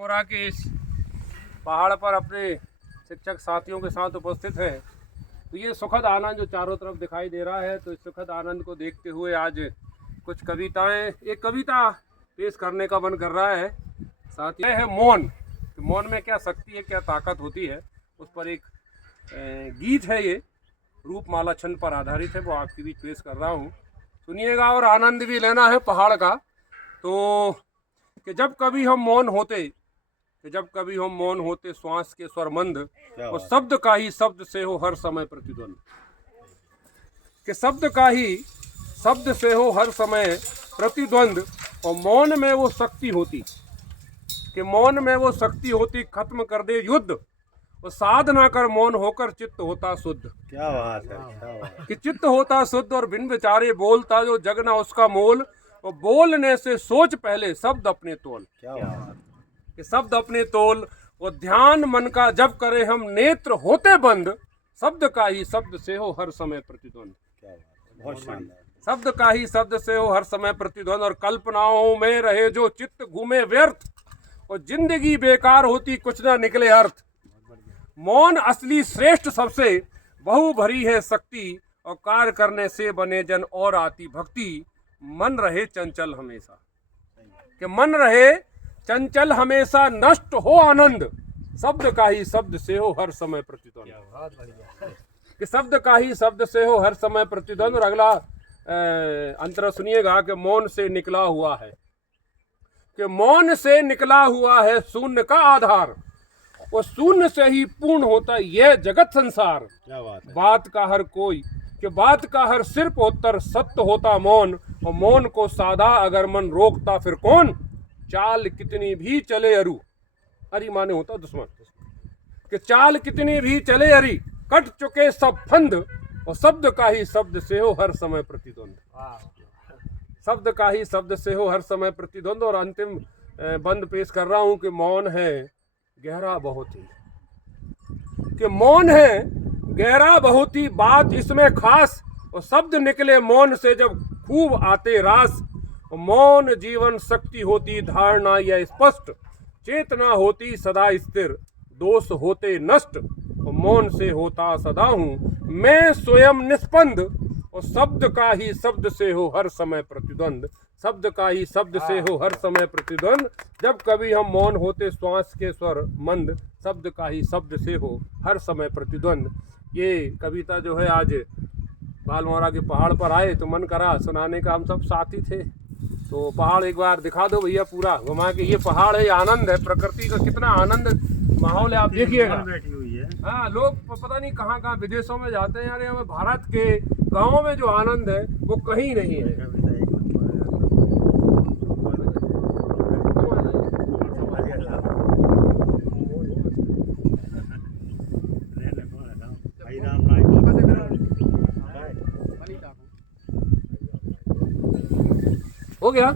मोरा के इस पहाड़ पर अपने शिक्षक साथियों के साथ उपस्थित है। तो ये सुखद आनंद जो चारों तरफ दिखाई दे रहा है, तो इस सुखद आनंद को देखते हुए आज कुछ कविताएं, एक कविता पेश करने का मन कर रहा है। साथ ही है मौन। तो मौन में क्या शक्ति है, क्या ताकत होती है, उस पर एक गीत है। ये रूपमाला छंद पर आधारित है, वो आपके बीच पेश कर रहा हूँ। सुनिएगा और आनंद भी लेना है पहाड़ का। तो कि जब कभी हम मौन होते श्वास के स्वर मंद, और शब्द का ही शब्द से हो हर समय प्रतिद्वंद। कि शब्द का ही शब्द से हो हर समय प्रतिद्वंद, और मौन में वो शक्ति होती, कि मौन में वो शक्ति होती खत्म कर दे युद्ध, और साधना कर मौन होकर चित्त होता शुद्ध। क्या बात है, क्या बात है। कि चित्त होता शुद्ध और बिन विचारे बोलता जो जगना उसका मोल, और बोलने से सोच पहले शब्द अपने तोल। क्या बात है। कि शब्द अपने तोल, और ध्यान मन का जब करे हम नेत्र होते बंद, शब्द का ही शब्द से हो हर समय प्रतिद्वंद। क्या बात है, बहुत शानदार। शब्द का ही शब्द से हो हर समय प्रतिद्वंद, और कल्पनाओं में रहे जो चित्त घूमे व्यर्थ, और जिंदगी बेकार होती कुछ ना निकले अर्थ। मौन असली श्रेष्ठ सबसे बहु भरी है शक्ति, और कार्य करने से बने जन और आती भक्ति। मन रहे चंचल हमेशा, कि मन रहे चंचल हमेशा, नष्ट हो आनंद, शब्द का ही शब्द से हो हर समय प्रतिद्वंद। कि शब्द का ही शब्द से हो हर समय प्रतिद्वंद। और अगला अंतर सुनिएगा कि मौन से निकला हुआ है, कि मौन से निकला हुआ है शून्य का आधार, और शून्य से ही पूर्ण होता यह जगत संसार। क्या बात है। बात का हर कोई, कि बात का हर सिर्फ उत्तर सत्य होता मौन, और मौन को साधा अगर मन रोकता फिर कौन। चाल कितनी भी चले अरु, अरि माने होता दुश्मन, कि चाल कितनी भी चले अरि, कट चुके सब फंद, और शब्द का ही शब्द से हो हर समय प्रतिद्वंद। शब्द का ही शब्द से हो हर समय प्रतिद्वंद। और अंतिम बंद पेश कर रहा हूं कि मौन है गहरा बहुत ही, कि मौन है गहरा बहुत ही, बात इसमें खास, और शब्द निकले मौन से जब खूब आते रास। मौन जीवन शक्ति होती धारणा यह स्पष्ट, चेतना होती सदा स्थिर, दोष होते नष्ट, और मौन से होता सदा हूँ मैं स्वयं निष्पंद, और शब्द का ही शब्द से हो हर समय प्रतिद्वंद। शब्द का ही शब्द से हो हर समय प्रतिद्वंद, जब कभी हम मौन होते श्वास के स्वर मंद, शब्द का ही शब्द से हो हर समय प्रतिद्वंद। ये कविता जो है आज बालमोरा के पहाड़ पर आए तो मन करा सुनाने का। हम सब साथी थे, तो पहाड़ एक बार दिखा दो भैया पूरा घुमा के। ये पहाड़ है, आनंद है, प्रकृति का कितना आनंद माहौल है, आप देखिएगा। बैठी हुई है। हाँ, लोग पता नहीं कहाँ कहाँ विदेशों में जाते हैं यार, हमें भारत के गाँव में जो आनंद है वो कहीं नहीं है। हो गया।